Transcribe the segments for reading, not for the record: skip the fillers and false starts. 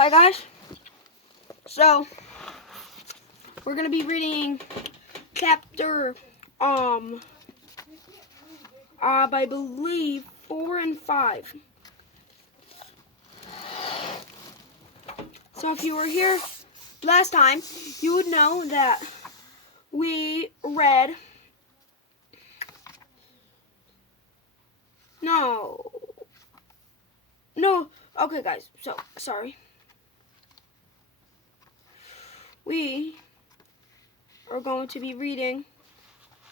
Hi guys. So we're gonna be reading chapter I believe 4 and 5. So if you were here last time, you would know that we read okay guys, so sorry. We are going to be reading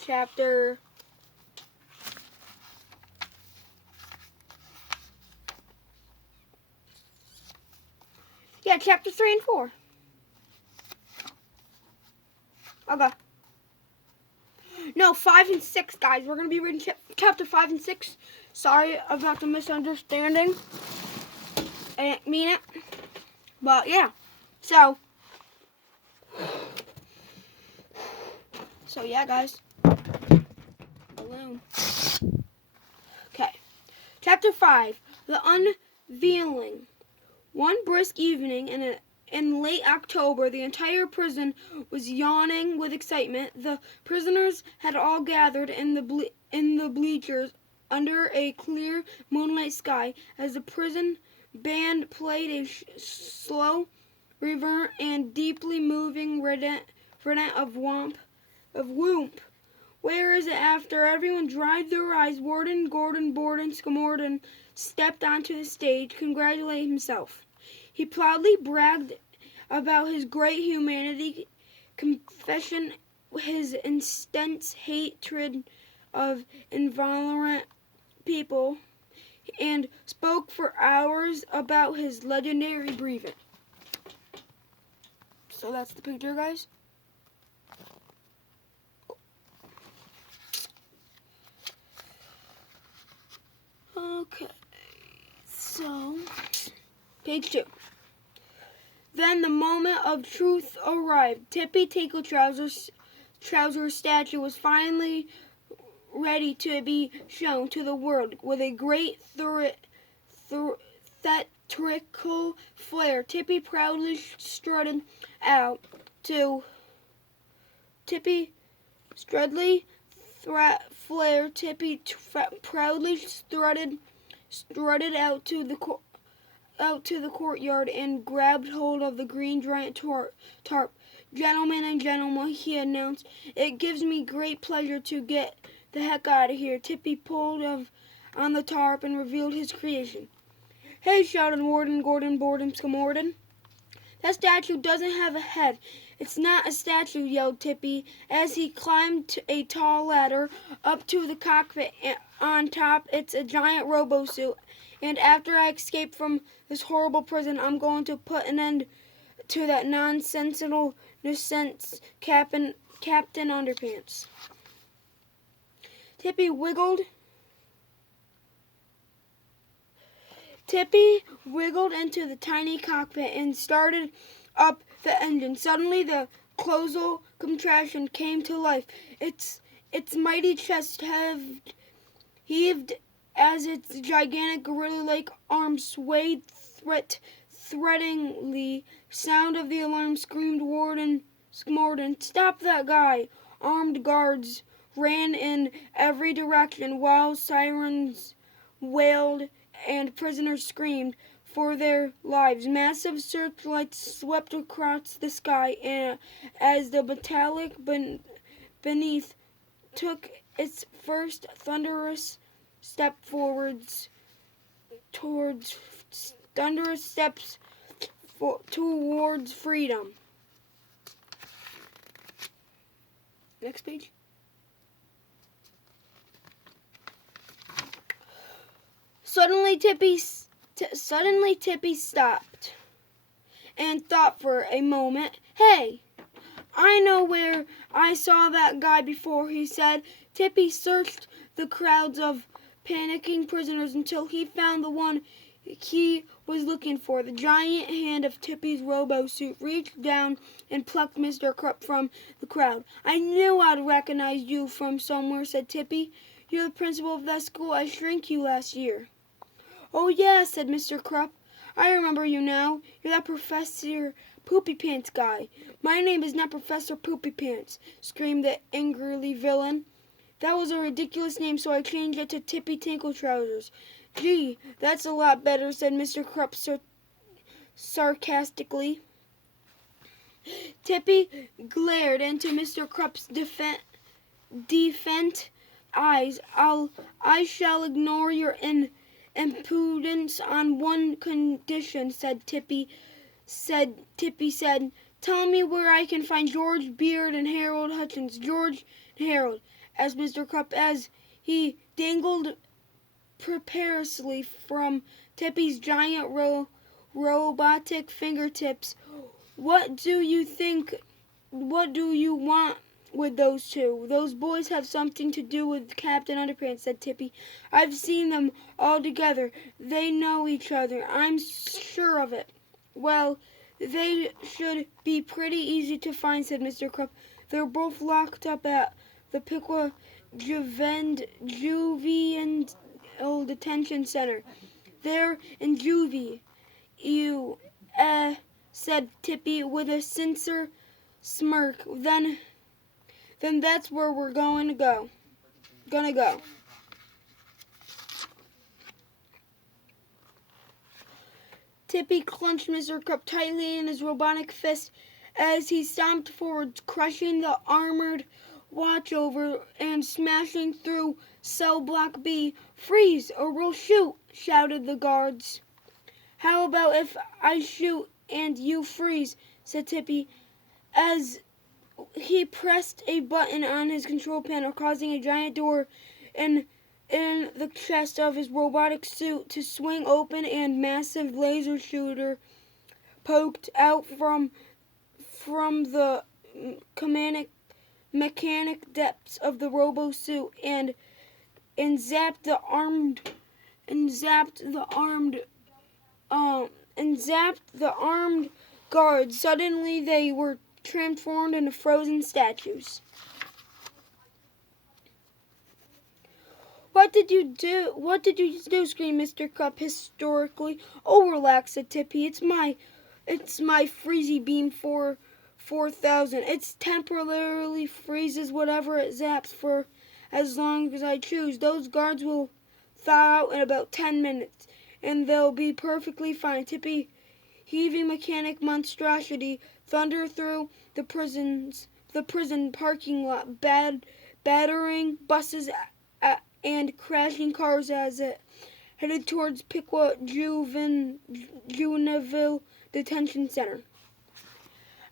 chapter chapter 3 and 4. Okay. No, 5 and 6, guys. We're going to be reading chapter 5 and 6. Sorry about the misunderstanding. I didn't mean it. But, yeah. So yeah, guys. Balloon. Okay. Chapter 5. The Unveiling. One brisk evening in late October, the entire prison was yawning with excitement. The prisoners had all gathered in the bleachers under a clear moonlight sky as the prison band played a slow, reverent, and deeply moving redent of whoomp. Where is it? After everyone dried their eyes, Warden Gordon Borden Scamorton stepped onto the stage, congratulating himself. He proudly bragged about his great humanity, confession his intense hatred of intolerant people, and spoke for hours about his legendary breathing. So that's the picture, guys. Okay, so page 2. Then the moment of truth arrived. Tippy Tinkletrouser's statue was finally ready to be shown to the world with a great theatrical flair. Tippy proudly strutted out to Tippy proudly strutted out to the courtyard and grabbed hold of the green giant tarp. Gentlemen and gentlemen, he announced, it gives me great pleasure to get the heck out of here. Tippy pulled on the tarp and revealed his creation. Hey, shouted Warden Gordon Borden Scamorton. That statue doesn't have a head. It's not a statue, yelled Tippy as he climbed a tall ladder up to the cockpit. On top, it's a giant robo-suit. And after I escape from this horrible prison, I'm going to put an end to that nonsensical Captain Underpants. Tippy wiggled into the tiny cockpit and started up the engine. Suddenly, the colossal contraption came to life. Its mighty chest heaved as its gigantic gorilla-like arms swayed threateningly. Sound of the alarm screamed Warden Scamorton. Stop that guy! Armed guards ran in every direction while sirens wailed and prisoners screamed for their lives. Massive searchlights swept across the sky, and as the metallic beneath took its first thunderous steps towards freedom. Next page. Suddenly Tippy stopped and thought for a moment. Hey, I know where I saw that guy before, he said. Tippy searched the crowds of panicking prisoners until he found the one he was looking for. The giant hand of Tippy's robo-suit reached down and plucked Mr. Krupp from the crowd. I knew I'd recognize you from somewhere, said Tippy. You're the principal of that school I shrank you last year. Oh, yeah, said Mr. Krupp. I remember you now. You're that Professor Poopy Pants guy. My name is not Professor Poopy Pants, screamed the angrily villain. That was a ridiculous name, so I changed it to Tippy Tinkle Trousers. Gee, that's a lot better, said Mr. Krupp sarcastically. Tippy glared into Mr. Krupp's defiant eyes. I shall ignore your impudence on one condition, Tippy said. Tell me where I can find George Beard and Harold Hutchins. George and Harold, asked Mr. Krupp as he dangled precariously from Tippy's giant robotic fingertips. What do you want with those two? Those boys have something to do with Captain Underpants, said Tippy. I've seen them all together. They know each other. I'm sure of it. Well, they should be pretty easy to find, said Mr. Krupp. They're both locked up at the Piqua Juvenile Detention Center. They're in juvie. You, said Tippy with a sincere smirk. Then that's where we're gonna go. Tippy clenched Mr. Krupp tightly in his robotic fist as he stomped forward, crushing the armored watchover and smashing through cell block B. Freeze, or we'll shoot, shouted the guards. How about if I shoot and you freeze, said Tippy, as he pressed a button on his control panel, causing a giant door in the chest of his robotic suit to swing open and massive laser shooter poked out from the mechanic depths of the robo suit and zapped the armed guards. Suddenly they were transformed into frozen statues. What did you do? Screamed Mr. Krupp hysterically. Oh, relax, said Tippy. It's my freezy beam 4000. It temporarily freezes whatever it zaps for as long as I choose. Those guards will thaw out in about 10 minutes, and they'll be perfectly fine. Tippy, heaving mechanic monstrosity, thundered through the prison parking lot, battering buses and crashing cars as it headed towards Piqua Juvenile Detention Center.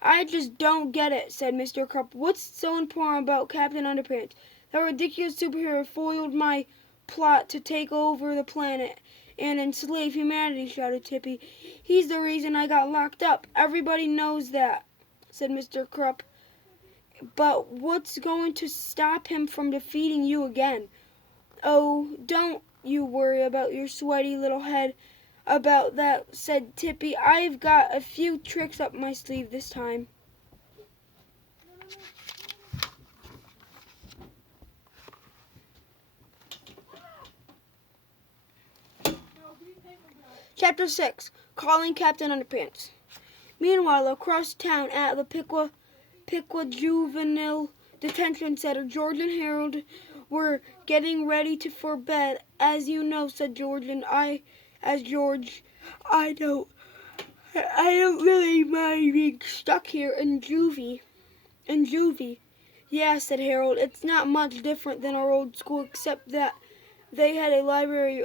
I just don't get it, said Mr. Krupp. What's so important about Captain Underpants? That ridiculous superhero foiled my plot to take over the planet and enslave humanity, shouted Tippy. He's the reason I got locked up. Everybody knows that, said Mr. Krupp. But what's going to stop him from defeating you again? Oh, don't you worry about your sweaty little head about that, said Tippy. I've got a few tricks up my sleeve this time. Chapter 6, Calling Captain Underpants. Meanwhile, across town at the Piqua Juvenile Detention Center, George and Harold were getting ready for bed. As you know, said George, and I don't really mind being stuck here in juvie. Yeah, said Harold. It's not much different than our old school, except that they had a library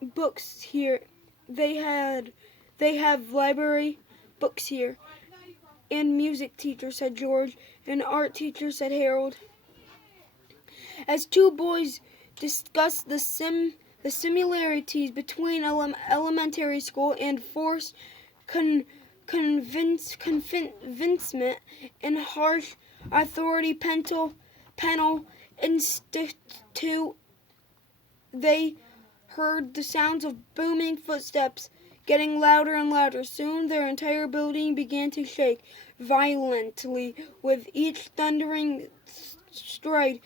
books here. They have library books here. And music teacher, said George, and art teacher, said Harold. As two boys discussed the similarities between elementary school and forced convincement and harsh authority penal institute, they heard the sounds of booming footsteps getting louder and louder. Soon their entire building began to shake violently with each thundering stride.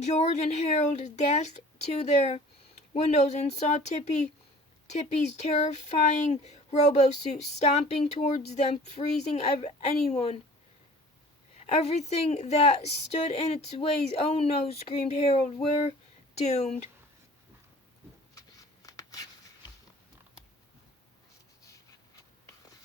George and Harold dashed to their windows and saw Tippy's terrifying robo-suit, stomping towards them, freezing anyone. Everything that stood in its way. Oh no, screamed Harold. We're doomed.